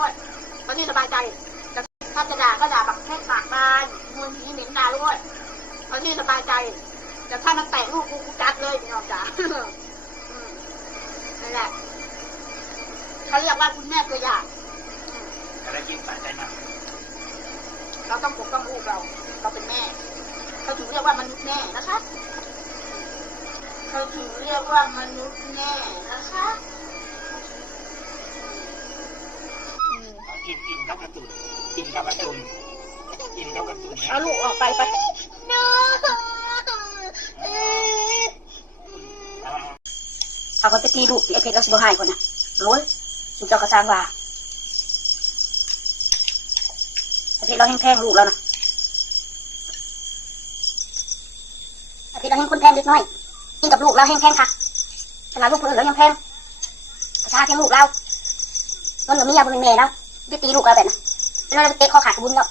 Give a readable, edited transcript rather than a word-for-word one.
ด้วยเขาที่สบายใจถ้าจะด่าก็ด่าแบบแค่ปากบานมูลนี้เหม็นด่าด้วยเขาที่สบายใจแต่ถ้ามันแตะลูกกูจัดเลยพี่น้องจ๋านั่นแหละเขาเรียกว่าคุณแม่ตัวอย่างอะไรกินสายใจหนักเราต้องปกป้องลูกเราเป็นแม่เขาถึงเรียกว่ามนุษย์แม่นะคะเขาถึงเรียกว่ามนุษย์แม่นะคะกินกับกระตุนกินกับกระตุนกินกับกระตุนเอาลูกออกไปเขาก็จะตีลูกไอ้เพชรเราสิบหายคนน่ะโอ้ยสุดเจ้ากระซังว่าไอ้เพชรเราแห้งๆลูกแล้วนะไอ้เพชรเราแห้งคนแพงเล็กน้อยกินกับลูกเราแห้งๆค่ะขนาดลูกคนอื่นเรายังแพงกระชากแทงลูกเราต้นกับเมียบนเมย์แล้วจะตีลูกเราแบบนั้นแล้วเราไปเตะคอขาดกระบุญแล้ว